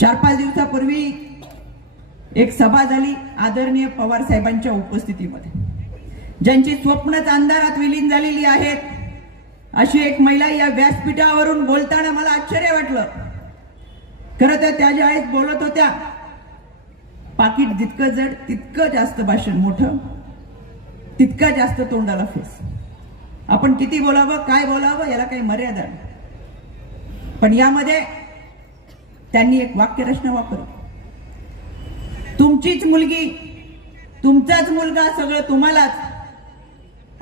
चार पाच दिवसापूर्वी एक सभा झाली आदरणीय पवार साहेबांच्या उपस्थितीमध्ये. ज्यांची स्वप्नच अंधारात विलीन झालेली आहेत. अशी एक महिला या व्यासपीठावरून बोलताना मला आश्चर्य वाटलं. खरं तर त्या ज्यावेळेस बोलत होत्या पाकिट जितकं जड तितकं जास्त भाषण मोठं तितका जास्त तोंडाला फेस. आपण किती बोलावं काय बोलावं याला काही मर्यादा नाही. पण यामध्ये त्यांनी एक वाक्यरचना वापरली. तुमचीच मुलगी तुमचाच मुलगा सगळं तुम्हालाच.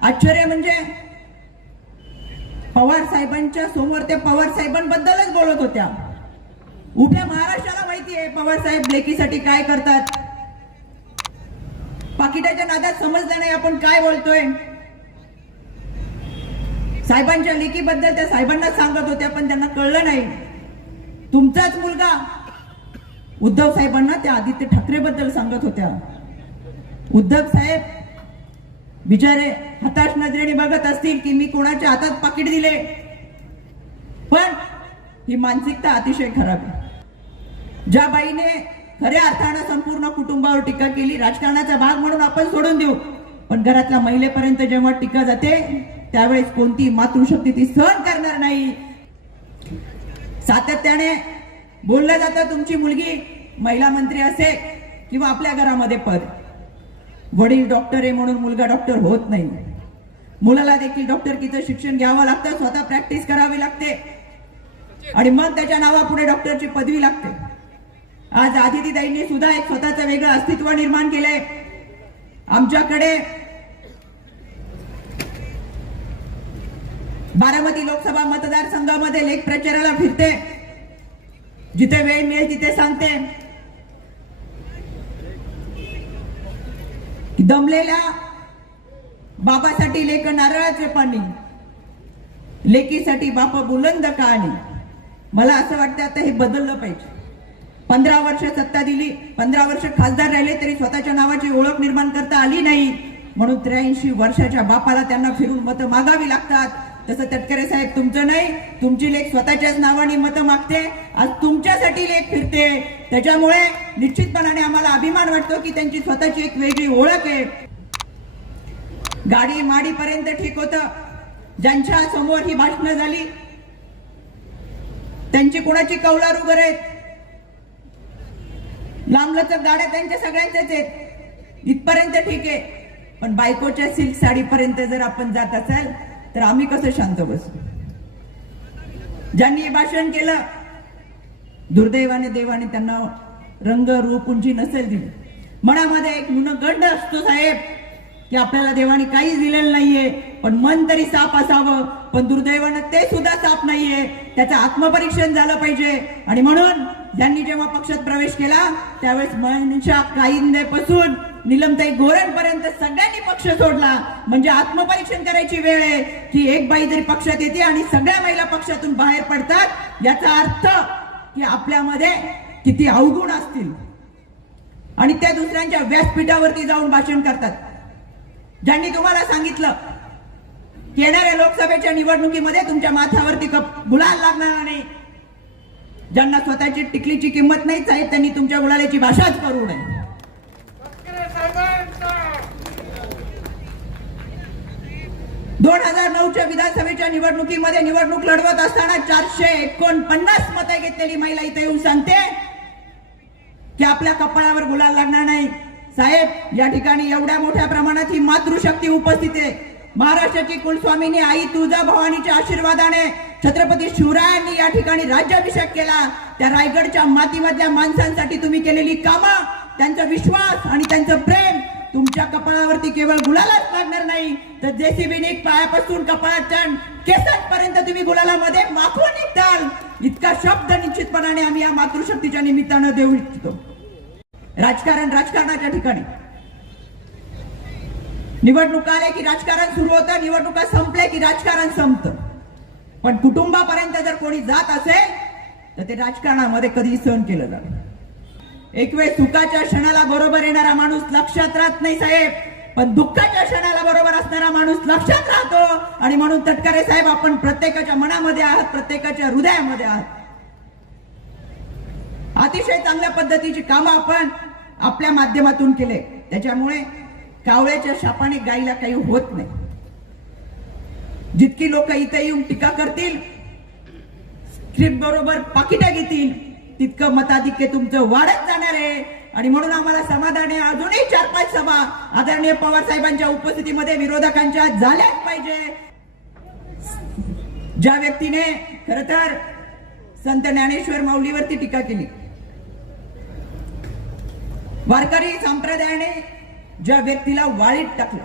आश्चर्य म्हणजे पवार साहेबांच्या समोर ते पवार साहेबांबद्दलच बोलत होत्या. उभ्या महाराष्ट्राला माहिती आहे पवार साहेब लेकीसाठी काय करतात. पाकिटाच्या नादात समजलं नाही आपण काय बोलतोय? साहेबांच्या लेकीबद्दल त्या साहेबांना सांगत होत्या पण त्यांना कळलं नाही. तुमचाच मुलगा. उद्धव साहेबांना त्या आदित्य ठाकरे बद्दल सांगत होत्या. उद्धव साहेब बिचारे हताश नजरेने बघत असतील की मी कोणाच्या हातात पाकिट दिले. पण ही मानसिकता अतिशय खराब आहे. ज्या बाईने खऱ्या अर्थानं संपूर्ण कुटुंबावर टीका केली राजकारणाचा भाग म्हणून आपण सोडून देऊ. पण घरातल्या महिलेपर्यंत जेव्हा टीका जाते त्यावेळेस कोणती मातृशक्ती ती सहन करणार नाही. सातत्याने बोललं जातं तुमची मुलगी महिला मंत्री असे किंवा आपल्या घरामध्ये पद. वडील डॉक्टर आहे म्हणून मुलगा डॉक्टर होत नाही. मुलाला देखील डॉक्टरकीचं शिक्षण घ्यावं लागतं? स्वतः प्रॅक्टिस करावी लागते. आणि मग त्याच्या नावापुढे डॉक्टरची पदवी लागते. आज आदितीताईंनी सुद्धा एक स्वतःचं वेगळं अस्तित्व निर्माण केलंय. आमच्याकडे बारामती लोकसभा मतदारसंघामध्ये लेख प्रचाराला फिरते. जिथे वेळ मिळेल तिथे सांगते. दमलेल्या बाबासाठी लेख नारळाचे पाणी लेकीसाठी बापा बुलंद कहाणी. मला असं वाटतं आता हे बदललं पाहिजे. पंधरा वर्ष सत्ता दिली पंधरा वर्ष खासदार राहिले तरी स्वतःच्या नावाची ओळख निर्माण करता आली नाही. म्हणून त्र्याऐंशी वर्षाच्या बापाला त्यांना फिरून मतं मागावी लागतात. तसं तटकरे साहेब तुमचं नाही तुमची लेख स्वतःच्याच नावाने मतं मागते आज तुमच्यासाठी लेख फिरते. त्याच्यामुळे निश्चितपणाने आम्हाला अभिमान वाटतो की त्यांची स्वतःची एक वेगळी ओळख आहे. गाडी माडीपर्यंत ठीक होतं. ज्यांच्या समोर ही भाषणं झाली त्यांची कोणाची कौलार उभर आहेत? लांबलचक गाड्या त्यांच्या सगळ्यांच्याच आहेत. इथपर्यंत ठीक आहे. पण बायकोच्या सिल्क साडीपर्यंत जर आपण जात असाल तर आम्ही कसं शांत बसू? ज्यांनी हे भाषण केलं दुर्दैवाने देवाने त्यांना रंग रूप उंची नसेल दिली. मनामध्ये एक न्यूनगंड असतो साहेब. की आपल्याला देवाने काहीच दिलेलं नाहीये. पण मन तरी साफ असावं. पण दुर्दैवानं ते सुद्धा साफ नाहीये. त्याचं आत्मपरीक्षण झालं पाहिजे. आणि म्हणून ज्यांनी जेव्हा पक्षात प्रवेश केला त्यावेळेस मनशा काईंदेपासून निलमताई गोऱ्यांपर्यंत सगळ्यांनी पक्ष सोडला. म्हणजे आत्मपरीक्षण करायची वेळ आहे. की एक बाई जरी पक्षात येते आणि सगळ्या महिला पक्षातून बाहेर पडतात याचा अर्थ की आपल्यामध्ये किती अवगुण असतील. आणि त्या दुसऱ्यांच्या व्यासपीठावरती जाऊन भाषण करतात. ज्यांनी तुम्हाला सांगितलं येणाऱ्या लोकसभेच्या निवडणुकीमध्ये तुमच्या माथ्यावरती कप गुलाल लागणार नाही ज्यांना स्वतःची टिकलीची किंमत नाहीच आहे त्यांनी तुमच्या गुलाल्याची भाषाच करू नये. दोन हजार नऊच्या विधानसभेच्या निवडणुकीमध्ये निवडणूक लढवत असताना चारशे एकोणपन्नास मतं घेतलेली महिला इथे येऊन सांगते की आपल्या कपाळावर गुलाल लागणार नाही. साहेब या ठिकाणी एवढ्या मोठ्या प्रमाणात ही मातृशक्ती उपस्थित आहे. महाराष्ट्राची कुलस्वामीनी आई तुळजा भवानीच्या आशीर्वादाने छत्रपती शिवरायांनी या ठिकाणी राज्याभिषेक केला. त्या रायगडच्या मातीमधल्या माणसांसाठी तुम्ही केलेली कामं त्यांचा विश्वास आणि त्यांचं प्रेम तुमच्या कपाळावरती केवळ गुलालाच लागणार नाही. तर जेसीबीने पायापासून कपाळाच्या केसांपर्यंत तुम्ही गुलालामध्ये माखून निघताल. इतका शब्द निश्चितपणाने आम्ही या मातृशक्तीच्या निमित्तानं देऊ इच्छितो. राजकारण राजकारणाच्या ठिकाणी. निवडणुका आल्या की राजकारण सुरू होतं निवडणुका संपल्या की राजकारण संपतं. पण कुटुंबापर्यंत जर कोणी जात असेल तर ते राजकारणामध्ये कधी सहन केलं जात एक वेळ सुखाच्या क्षणाला बरोबर येणारा माणूस लक्षात राहत नाही साहेब. पण दुःखाच्या क्षणाला बरोबर असणारा माणूस लक्षात राहतो आणि म्हणून तटकरे साहेब आपण प्रत्येकाच्या मनामध्ये आहात प्रत्येकाच्या हृदयामध्ये आहात. अतिशय चांगल्या पद्धतीची कामं आपण आपल्या माध्यमातून केले. त्याच्यामुळे कावळ्याच्या शापाने गायीला काही होत नाही. जितकी लोक इथे येऊन टीका करतील स्क्रिप्ट बरोबर पाकिटा घेतील तितकं मताधिक्य तुमचं वाढत जाणार आहे. आणि म्हणून आम्हाला समाधान आहे अजूनही चार पाच सभा आदरणीय पवार साहेबांच्या उपस्थितीमध्ये विरोधकांच्या झाल्याच पाहिजे. ज्या व्यक्तीने खर तर संत ज्ञानेश्वर माऊलीवरती टीका केली वारकरी संप्रदायाने ज्या व्यक्तीला वाळीत टाकलं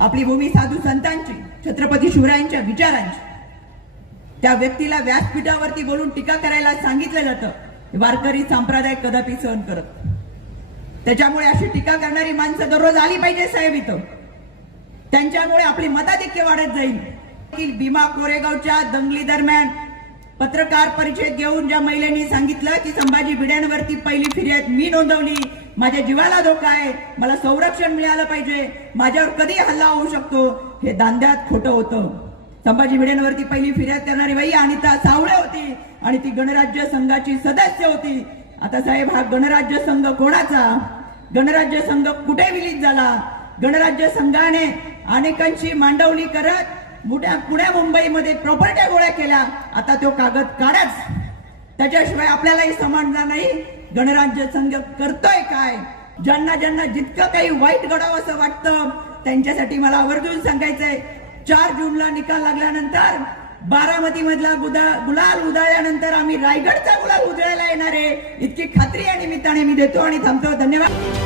आपली भूमी साधू संतांची छत्रपती शिवरायांच्या विचारांची त्या व्यक्तीला व्यासपीठावरती बोलून टीका करायला सांगितलं जातं वारकरी संप्रदाय कदापि सहन करत त्याच्यामुळे अशी टीका करणारी माणसं दररोज आली पाहिजे साहेब इथं. त्यांच्यामुळे आपली मताधिक्य वाढत जाईल. भीमा कोरेगावच्या दंगली दरम्यान पत्रकार परिषद घेऊन ज्या महिलेनी सांगितलं की संभाजी भिड्यांवरती पहिली फिर्याद मी नोंदवली. माझ्या जीवाला धोका आहे. मला संरक्षण मिळालं पाहिजे. माझ्यावर कधी हल्ला होऊ शकतो. हे दांद्यात खोटं होतं. संभाजी भिड्यांवरती पहिली फिर्याद करणारी बाई अनिता सावळे होती आणि ती गणराज्य संघाची सदस्य होती. आता साहेब हा गणराज्य संघ कोणाचा? गणराज्य संघ कुठे विलीन झाला? गणराज्य संघाने अनेकांची मांडवली करत मोठ्या पुण्या मुंबईमध्ये प्रॉपर्ट्या गोळ्या केल्या. आता तो कागद काढाच. त्याच्याशिवाय आपल्यालाही समजणार नाही गणराज्य संघ करतोय काय? ज्यांना ज्यांना जितकं काही वाईट घडावं असं वाटतं त्यांच्यासाठी मला आवर्जून सांगायचंय चार जूनला निकाल लागल्यानंतर बारामती मधला गुलाल उधळल्यानंतर आम्ही रायगडचा गुलाल उधळायला येणार आहे. इतकी खात्री या निमित्ताने मी देतो आणि थांबतो. धन्यवाद.